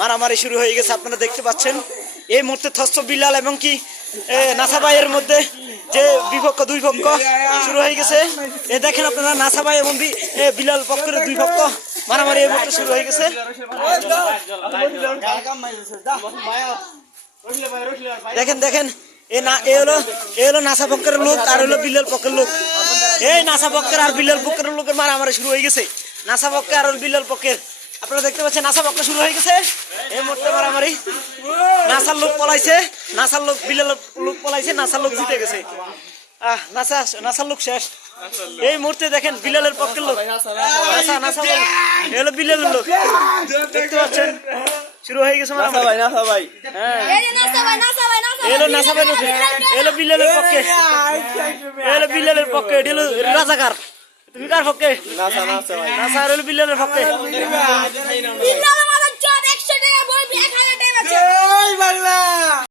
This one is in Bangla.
মারামারি শুরু হয়ে গেছে, আপনারা দেখতে পাচ্ছেন। এই মুহূর্তে থস্ত বিলাল এবং কি নাসাবাইয়ের মধ্যে যে বিপক্ষ দুই পক্ষ শুরু হয়ে গেছে। এ, দেখেন আপনারা নাসাবাই এবং বিলাল পক্ষের দুই পক্ষ মারামারি এই মুহূর্তে শুরু হয়ে গেছে। দেখেন দেখেন, এ না, এ হলো এ হলো নাসা পক্ষের লোক, আর হলো বিল্লাল পক্ষের লোক। এই নাসা পক্ষের আর বিল্লাল পক্ষের লোকের মারামারি শুরু হয়ে গেছে। নাসা পক্ষে আর বিল্লাল পক্ষের। আপনারা দেখতে পাচ্ছেন নাসা পক্ষ শুরু হয়ে গেছে। এই মুহূর্তে মারামারি নাসার লোক পলাইছে নাসার লোক বিল্লাল লোক পলাইছে নাসার লোক জিতে গেছে। আহ নাসা নাসার লোক শেষ। এই মুহূর্তে দেখেন বিলালের পক্ষের লোক। নাসা নাসা বল। এ বিলালের লোক। দেখতে পাচ্ছেন শুরু হয়ে গেছে মারামারি হ্যাঁ। এলো নাসাবের লোক এলো বিল্লালের পক্ষে। এলো বিল্লালের পক্ষে, এটি হলো রাজাকার। তুমি কার পক্ষে? নাসা আর এলো বিল্লালের পক্ষে।